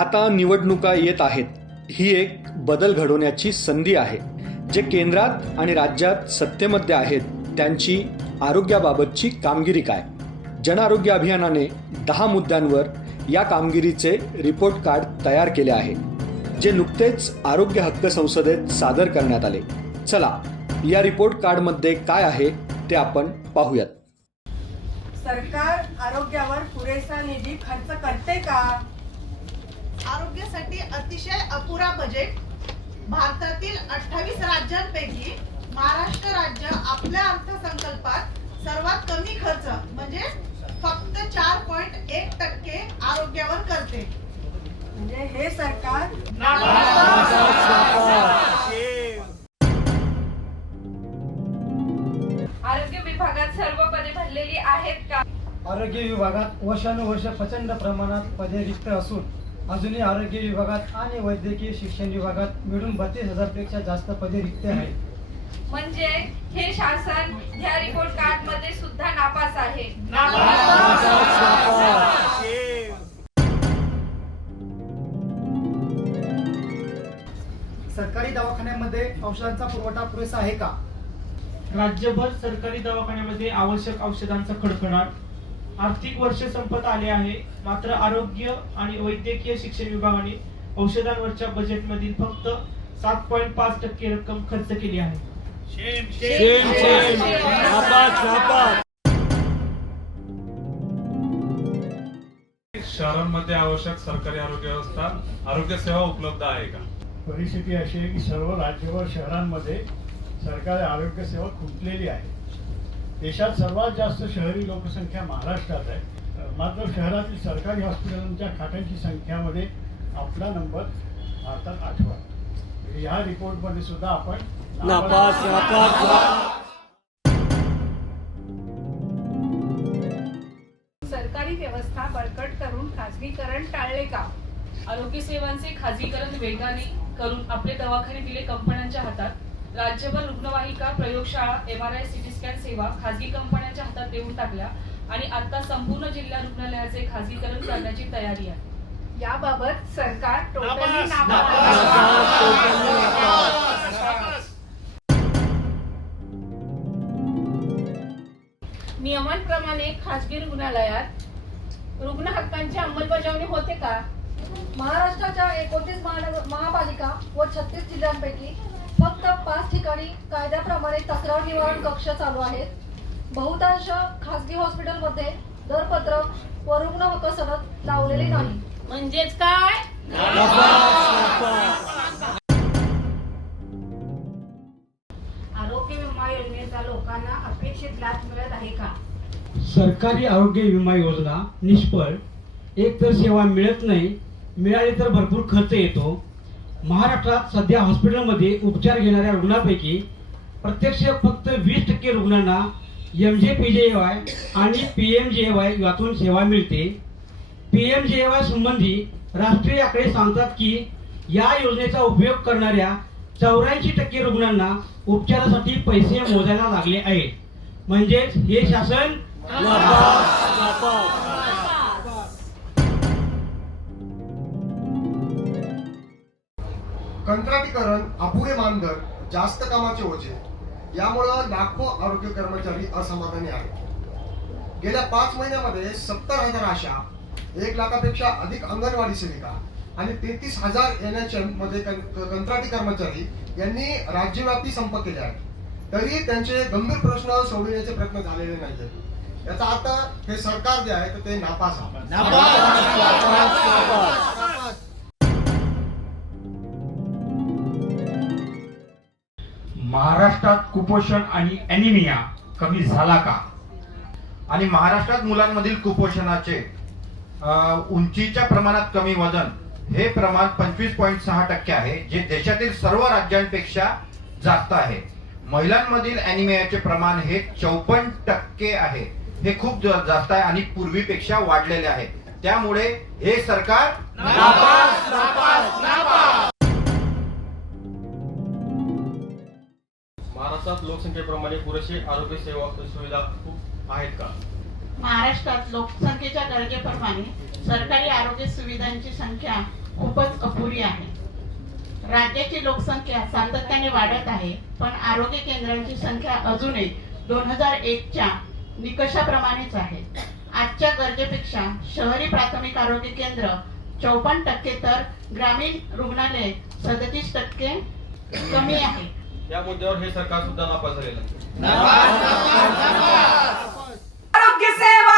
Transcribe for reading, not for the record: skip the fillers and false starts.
आता निवडणुका येत आहेत. ही एक बदल घडवण्याची संधी आहे. जे केंद्रात आणि राज्यात सत्तेमध्ये आहेत त्यांची आरोग्याबाबतची कामगिरी काय? जन आरोग्य अभियानाने 10 मुद्द्यांवर या कामगिरीचे रिपोर्ट कार्ड तयार केले आहे, जे नुकतेच आरोग्य हक्क संसदेत सादर करण्यात आले. चला या रिपोर्ट कार्डमध्ये काय आहे ते आपण पाहूयात. सरकार आरोग्यावर पुरेसा निधी खर्च करते का? आरोग्यासाठी अतिशय अपुरा बजेट. भारतातील 28 राज्यांपैकी महाराष्ट्र राज्य आपल्या अर्थसंकल्पात सर्वात कमी खर्च म्हणजे फक्त 4.1% आरोग्यावर करते. म्हणजे हे सरकार आरोग्य विभागात सर्व पदे भरलेली आहेत का? आरोग्य विभागात वर्षानुवर्ष प्रचंड प्रमाणात पदे रिक्त असून अजूनही आरोग्य विभागात आणि वैद्यकीय शिक्षण विभागात मिळून 32,000 पेक्षा जास्त पदे रिक्त आहेत. म्हणजे हे शासन ह्या रिपोर्ट कार्ड मध्ये सुद्धा नापास आहे. सरकारी दवाखान्यामध्ये औषधांचा पुरवठा पुरेसा आहे का? राज्यभर सरकारी दवाखान्यामध्ये आवश्यक औषधांचा खडखडाट. आर्थिक वर्ष संपत आले आहे, मात्र आरोग्य आणि वैद्यकीय शिक्षण विभागाने औषधांवरच्या बजेटमधील फक्त 7.5% रक्कम खर्च केली आहे. शहरांमध्ये आवश्यक सरकारी आरोग्य व्यवस्था आरोग्य सेवा उपलब्ध आहे का? परिस्थिती अशी आहे की सर्व राज्य व शहरांमध्ये सरकारी आरोग्य सेवा खुंटलेली आहे. देशात सर्वात जास्त शहरी लोकसंख्या महाराष्ट्रात आहे, मात्र शहरातील सरकारी हॉस्पिटलांच्या खाटांची संख्यामध्ये आपला नंबर भारतात 8वा. या रिपोर्टमध्ये सुद्धा आपण सरकारी व्यवस्था बळकट करून खासगीकरण टाळले का? आरोग्य सेवांचे खाजगीकरण वेगाने करून आपले दवाखाने दिले कंपन्यांच्या हातात. राज्यभर रुग्णवाहिका, प्रयोगशाळा, MRI, CT स्कॅन सेवा खाजगी कंपन्यांच्या हातात देऊन टाकल्या आणि आता संपूर्ण जिल्हा रुग्णालयाचे खाजगीकरण करण्याची तयारी आहे. याबाबत सरकार टोटली नापास. नियमांप्रमाणे खाजगी रुग्णालयात रुग्ण हक्कांची अंमलबजावणी होते का? महाराष्ट्राच्या 29 महापालिका व 36 जिल्ह्यांपैकी फक्त 5 ठिकाणी कायद्याप्रमाणे तक्रार निवारण कक्ष चालू आहेत. बहुतांश खासगी हॉस्पिटलमध्ये दरपत्रक व रुग्ण हक्क सनद लावलेले नाही. म्हणजेच काय? आरोग्य विमा योजनेचा लोकांना अपेक्षित लाभ मिळत आहे का? सरकारी आरोग्य विमा योजना निष्फळ. एक तर सेवा मिळत नाही, मिळाली तर भरपूर खर्च येतो. महाराष्ट्रात सध्या हॉस्पिटलमध्ये उपचार घेणाऱ्या रुग्णांपैकी प्रत्यक्ष फक्त 20% रुग्णांना MJPJY आणि PMJY यातून सेवा मिळते. PMJY संबंधी राष्ट्रीय आकडे सांगतात की या योजनेचा उपयोग करणाऱ्या 84% रुग्णांना उपचारासाठी पैसे मोजायला लागले आहेत. म्हणजेच हे शासन कंत्राटीकरण, अपुरे मानधन, जास्त कामाचे ओझे यामुळे लाखो आरोग्य कर्मचारी असमाधानी आहेत. गेल्या 5 महिन्यामध्ये 70,000 आशा, 1 लाखापेक्षा अधिक अंगणवाडी सेविका आणि 33,000 NHM मध्ये कंत्राटी कर्मचारी यांनी राज्यव्यापी संप केले आहेत. तरी त्यांचे गंभीर प्रश्न सोडविण्याचे प्रयत्न झालेले नाहीत. याचा अर्थ हे सरकार जे आहे ते नापास आहे. महाराष्ट्रात कुपोषण आणि ॲनिमिया कमी झाला का? आणि महाराष्ट्रात मुलांमधील कुपोषणाचे उंचीच्या प्रमाणात कमी वजन हे प्रमाण 25.6% आहे, जे देशातील सर्व राज्यांपेक्षा जास्त आहे. महिलांमधील ॲनिमियाचे प्रमाण हे 54% आहे. हे खूप जास्त आहे आणि पूर्वीपेक्षा वाढलेले आहे. त्यामुळे हे सरकार महाराष्ट्रात लोकसंख्येप्रमाणे पुरेशी आरोग्य सेवा सुविधा आहेत का? महाराष्ट्रात लोकसंख्येच्या गरजेप्रमाणे सरकारी आरोग्य सुविधांची संख्या खूपच अपुरी आहे. राज्याची लोकसंख्या सातत्याने वाढत आहे, पण आरोग्य केंद्रांची संख्या अजूनही 2001च्या निकषाप्रमाणेच आहे. आजच्या गरजेपेक्षा शहरी प्राथमिक आरोग्य केंद्र 54% तर ग्रामीण रुग्णालय 37% कमी आहे. या मुद्द्यावर हे सरकार सुद्धा नापास झालेलं आहे. आरोग्य सेवा